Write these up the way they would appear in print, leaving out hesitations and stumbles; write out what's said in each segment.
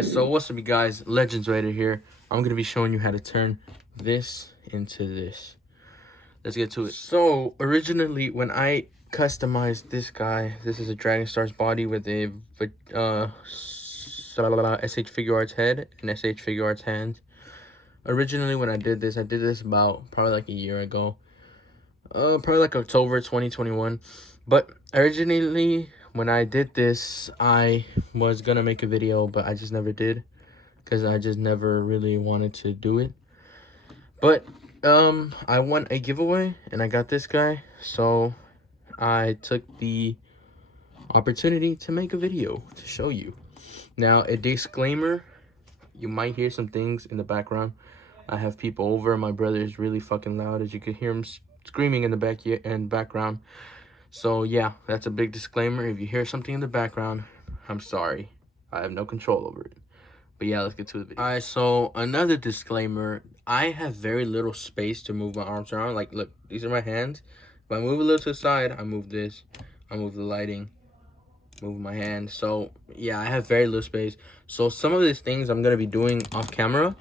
Alright, so what's up, you guys? Legends Raider here. I'm going to be showing you how to turn this into this. Let's get to it. So, originally, when I customized this guy, this is a Dragon Star's body with a SH Figure Arts head and SH Figure Arts hands. Originally, when I did this about probably like a year ago. Probably like October 2021. But originally, when I did this, I was gonna make a video, but I just never did because I just never really wanted to do it. But I won a giveaway and I got this guy, so I took the opportunity to make a video to show you. Now, a disclaimer, you might hear some things in the background. I have people over. My brother is really fucking loud, as you could hear him screaming in the background. So yeah, that's a big disclaimer. If you hear something in the background, I'm sorry. I have no control over it. But yeah, let's get to the video. Alright, so another disclaimer. I have very little space to move my arms around. Like, look, these are my hands. If I move a little to the side, I move this. I move the lighting. Move my hand. So yeah, I have very little space. So some of these things I'm going to be doing off camera.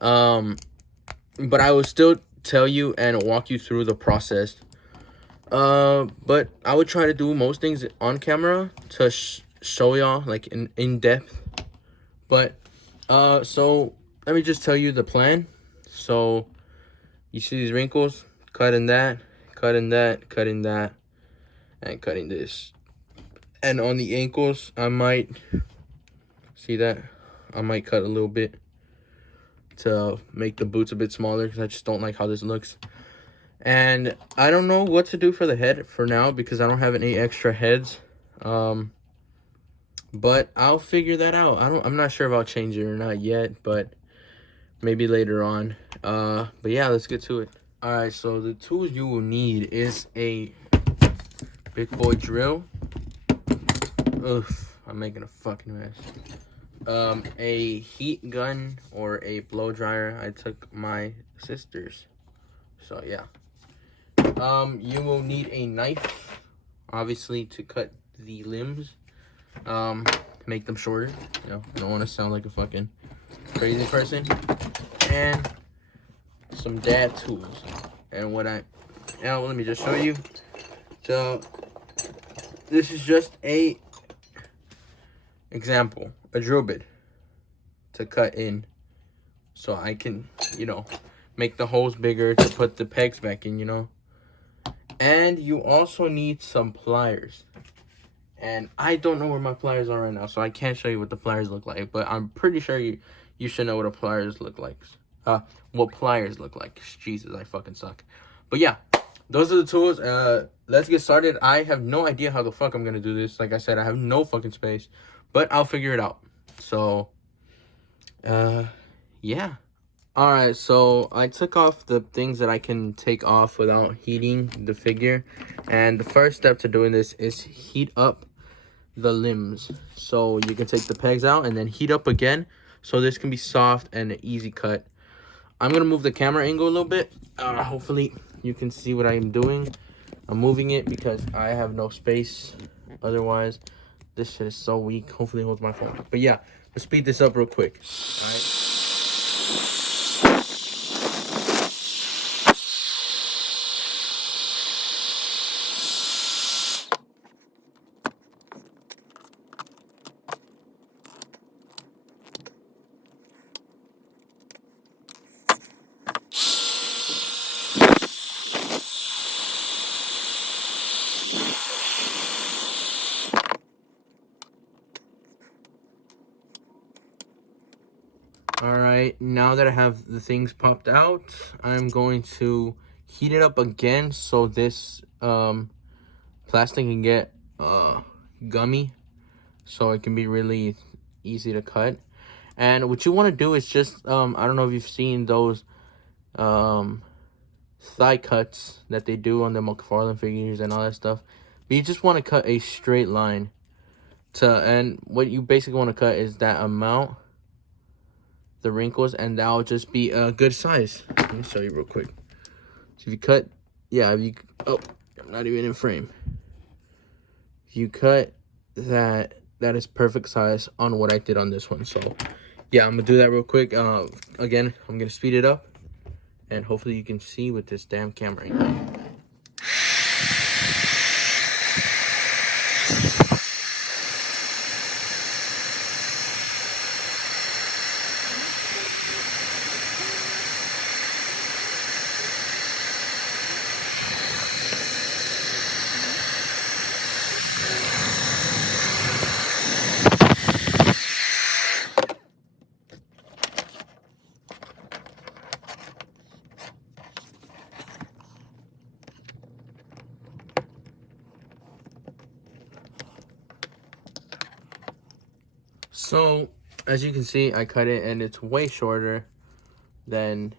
But I will still tell you and walk you through the process. But I would try to do most things on camera to show y'all like in depth. But so let me just tell you the plan. So you see these wrinkles, cutting that, cutting that, cutting that, and cutting this. And on the ankles, I might see that I might cut a little bit to make the boots a bit smaller because I just don't like how this looks. And I don't know what to do for the head for now because I don't have any extra heads. But I'll figure that out. I'm not sure if I'll change it or not yet, but maybe later on. But yeah, let's get to it. Alright, so the tools you will need is a big boy drill. Oof, I'm making a fucking mess. A heat gun or a blow dryer. I took my sister's. So yeah. You will need a knife, obviously, to cut the limbs, make them shorter. You know, I don't want to sound like a fucking crazy person. And some dad tools. And now let me just show you. So this is just a example, a drill bit to cut in, so I can, you know, make the holes bigger to put the pegs back in, you know. And you also need some pliers. And I don't know where my pliers are right now, so I can't show you what the pliers look like. But I'm pretty sure you should know what a pliers look like. What pliers look like. Jesus, I fucking suck. But yeah, those are the tools. Let's get started. I have no idea how the fuck I'm gonna do this. Like I said, I have no fucking space. But I'll figure it out. So, yeah. Alright, so I took off the things that I can take off without heating the figure. And the first step to doing this is heat up the limbs. So you can take the pegs out and then heat up again. So this can be soft and an easy cut. I'm going to move the camera angle a little bit. Hopefully you can see what I'm doing. I'm moving it because I have no space. Otherwise, this shit is so weak. Hopefully it holds my phone. But yeah, let's speed this up real quick. Alright. Alright, now that I have the things popped out, I'm going to heat it up again so this plastic can get gummy, so it can be really easy to cut. And what you want to do is just, I don't know if you've seen those thigh cuts that they do on the McFarlane figures and all that stuff. But you just want to cut a straight line and what you basically want to cut is that amount, the wrinkles, and that'll just be a good size. Let me show you real quick. So if you cut, yeah, if you, oh, I'm not even in frame. If you cut that that is perfect size on what I did on this one. So yeah, I'm gonna do that real quick. Again, I'm gonna speed it up, and hopefully you can see with this damn camera. So as you can see, I cut it and it's way shorter than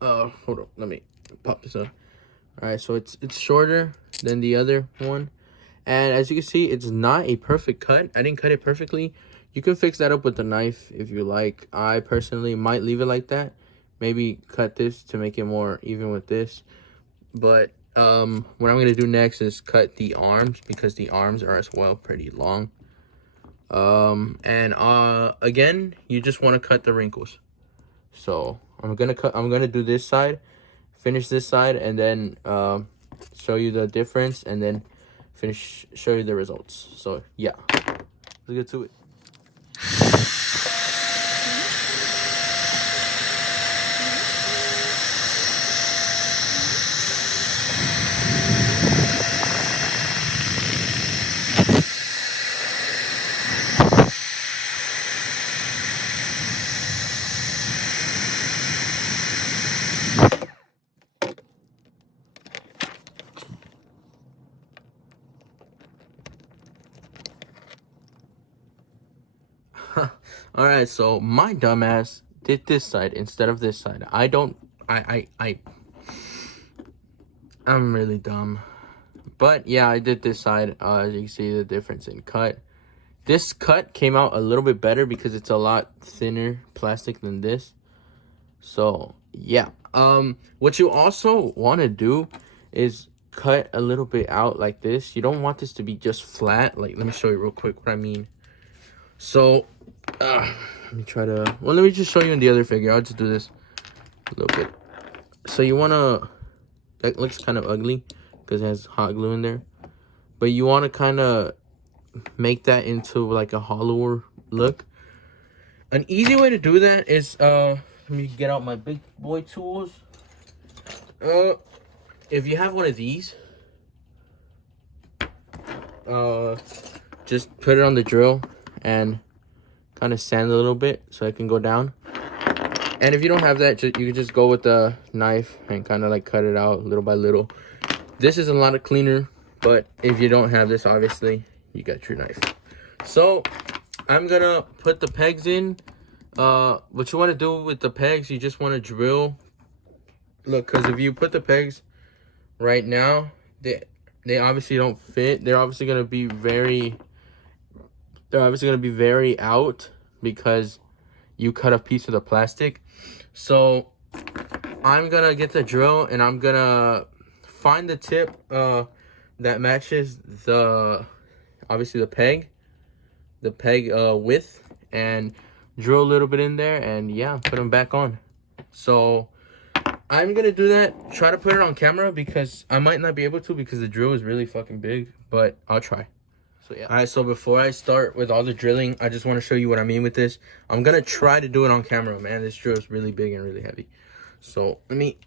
hold on, let me pop this up. All right, so it's shorter than the other one, and as you can see, it's not a perfect cut. I didn't cut it perfectly. You can fix that up with the knife if you like. I personally might leave it like that, maybe cut this to make it more even with this. But what I'm gonna do next is cut the arms, because the arms are as well pretty long. And again, you just want to cut the wrinkles. So I'm gonna do this side, finish this side, and then show you the difference, and then show you the results. So yeah, let's get to it. All right, so my dumbass did this side instead of this side. I'm really dumb. But yeah, I did this side. As you can see the difference in cut. This cut came out a little bit better because it's a lot thinner plastic than this. So yeah, what you also want to do is cut a little bit out like this. You don't want this to be just flat. Like, let me show you real quick what I mean. So let me try to, well, let me just show you in the other figure. I'll just do this a little bit. So you want to, that looks kind of ugly because it has hot glue in there, but you want to kind of make that into like a hollower look. An easy way to do that is let me get out my big boy tools. If you have one of these, just put it on the drill and kind of sand a little bit so it can go down. And if you don't have that, you can just go with the knife and kind of like cut it out little by little. This is a lot cleaner, but if you don't have this, obviously you got your knife. So I'm gonna put the pegs in. What you want to do with the pegs, you just want to drill. Look, because if you put the pegs right now, they obviously don't fit. They're obviously gonna be very out because you cut a piece of the plastic. So I'm gonna get the drill and I'm gonna find the tip that matches obviously the peg width, and drill a little bit in there, and yeah, put them back on. So I'm gonna do that, try to put it on camera, because I might not be able to because the drill is really fucking big, but I'll try. So yeah. All right, so before I start with all the drilling, I just want to show you what I mean with this. I'm gonna try to do it on camera, man. This drill is really big and really heavy. So let me,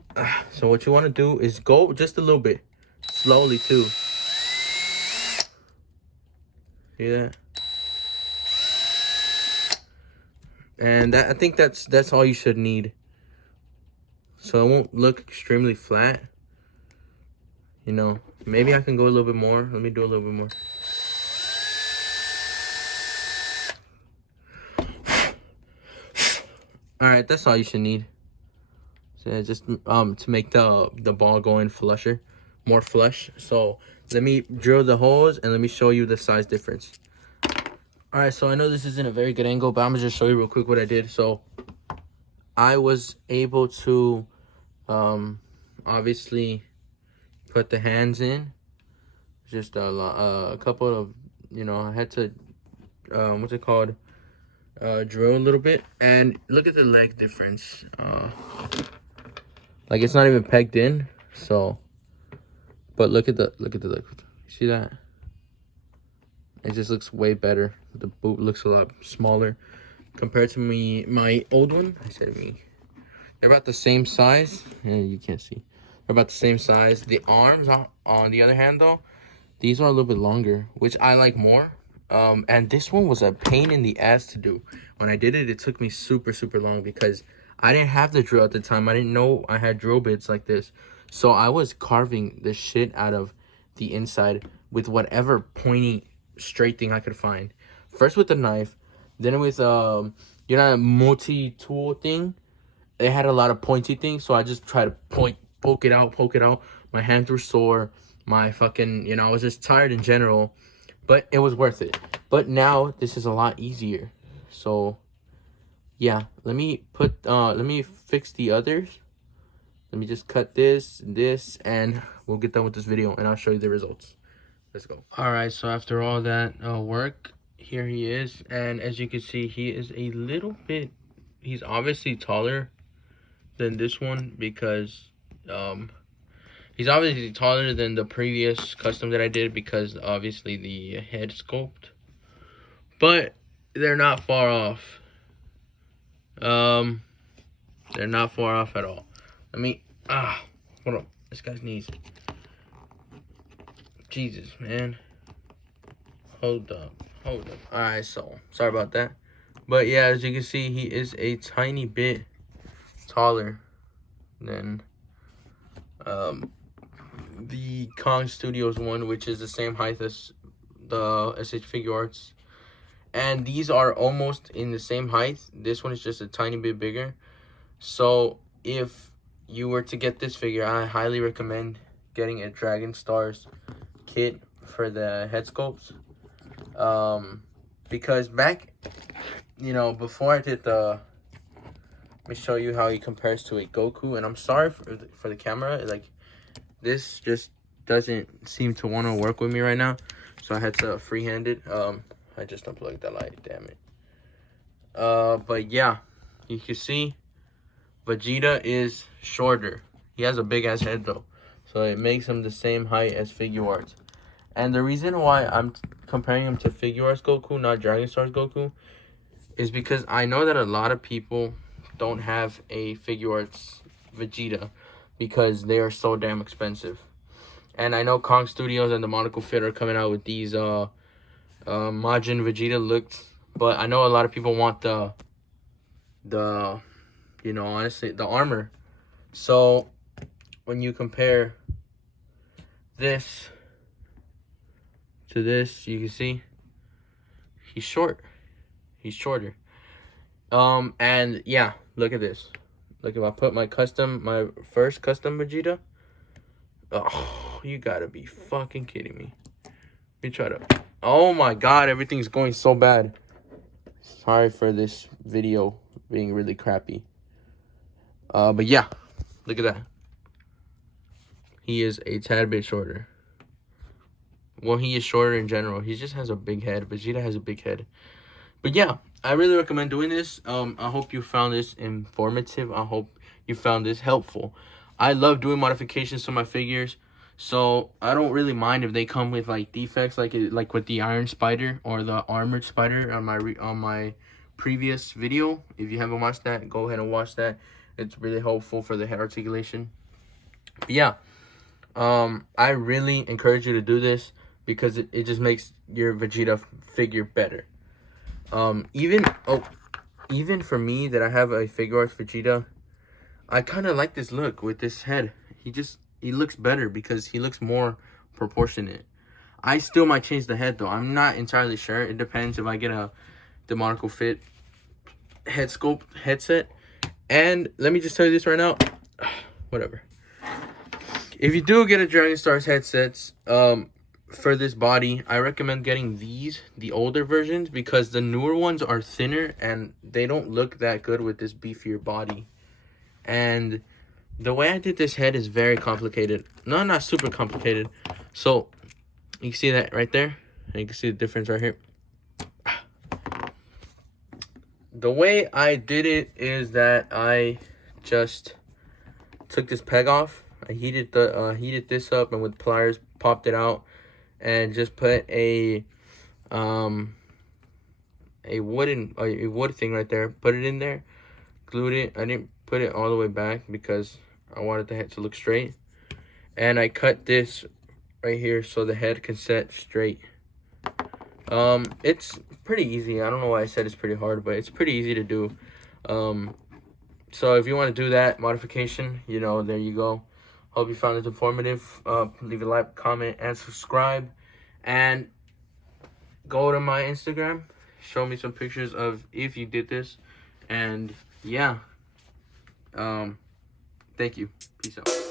so what you want to do is go just a little bit, slowly too. See that? And I think that's all you should need. So it won't look extremely flat. You know, maybe I can go a little bit more. Let me do a little bit more. All right, that's all you should need. So just to make the ball go in flusher, more flush. So let me drill the holes and let me show you the size difference. All right, so I know this isn't a very good angle, but I'm gonna just show you real quick what I did. So I was able to obviously put the hands in, just a couple of, you know, I had to what's it called, drill a little bit, and look at the leg difference. Like it's not even pegged in, so. But look at the leg. See that? It just looks way better. The boot looks a lot smaller compared to my old one. I said me. They're about the same size. Yeah, you can't see. They're about the same size. The arms, on the other hand, though, these are a little bit longer, which I like more. And this one was a pain in the ass to do. When I did it, it took me super, super long because I didn't have the drill at the time. I didn't know I had drill bits like this. So I was carving the shit out of the inside with whatever pointy, straight thing I could find. First with the knife, then with, a multi-tool thing. It had a lot of pointy things, so I just tried to poke it out. My hands were sore. My fucking, I was just tired in general. But it was worth it. But now, this is a lot easier. So, yeah. Let me fix the others. Let me just cut this, and we'll get done with this video, and I'll show you the results. Let's go. Alright, so after all that work, here he is. And as you can see, he is a little bit, he's obviously taller than this one because, he's obviously taller than the previous custom that I did because obviously the head sculpt. But they're not far off. They're not far off at all. Hold on. This guy's knees. Jesus, man. Hold up. Alright, so sorry about that. But yeah, as you can see, he is a tiny bit taller than the Kong Studios one, which is the same height as the SH Figure Arts. And these are almost in the same height. This one is just a tiny bit bigger. So if you were to get this figure, I highly recommend getting a Dragon Stars kit for the head sculpts. Because back, before I did let me show you how he compares to a Goku. And I'm sorry for the camera. Like, this just doesn't seem to want to work with me right now. So I had to freehand it. I just unplugged the light, damn it. But yeah, you can see Vegeta is shorter. He has a big ass head though. So it makes him the same height as Figure Arts. And the reason why I'm comparing him to Figure Arts Goku, not Dragon Stars Goku, is because I know that a lot of people don't have a Figure Arts Vegeta because they are so damn expensive. And I know Kong Studios and the Monaco Fit are coming out with these Majin Vegeta looks, but I know a lot of people want the honestly, the armor. So when you compare this to this, you can see he's shorter. And yeah, look at this. Like if I put my first custom Vegeta. Oh, you gotta be fucking kidding me. Let me try to. Oh my god, everything's going so bad. Sorry for this video being really crappy. But yeah, look at that. He is a tad bit shorter. Well, he is shorter in general. He just has a big head. Vegeta has a big head. But yeah, I really recommend doing this. I hope you found this informative. I hope you found this helpful. I love doing modifications to my figures, so I don't really mind if they come with like defects, like with the Iron Spider or the Armored Spider on my previous video. If you haven't watched that, go ahead and watch that. It's really helpful for the head articulation. But yeah, I really encourage you to do this because it just makes your Vegeta figure better. Even for me that I have a Figure Arts Vegeta, I kind of like this look with this head. He looks better because he looks more proportionate. I still might change the head though. I'm not entirely sure. It depends if I get the Monaco Fit head sculpt headset. And let me just tell you this right now. Whatever. If you do get a Dragon Stars headsets, for this body, I recommend getting the older versions, because the newer ones are thinner and they don't look that good with this beefier body. And the way I did this head is very complicated. No, not super complicated. So you can see that right there. And you can see the difference right here. the way I did it is that I just took this peg off. I heated this up, and with pliers popped it out, and just put a wood thing right there. Put it in there, glued it. I didn't put it all the way back because I wanted the head to look straight. And I cut this right here so the head can set straight. It's pretty easy. I don't know why I said it's pretty hard, but it's pretty easy to do. So if you want to do that modification, you know, there you go. Hope you found it informative. Leave a like, comment, and subscribe. And go to my Instagram. Show me some pictures of if you did this. And yeah. Thank you. Peace out.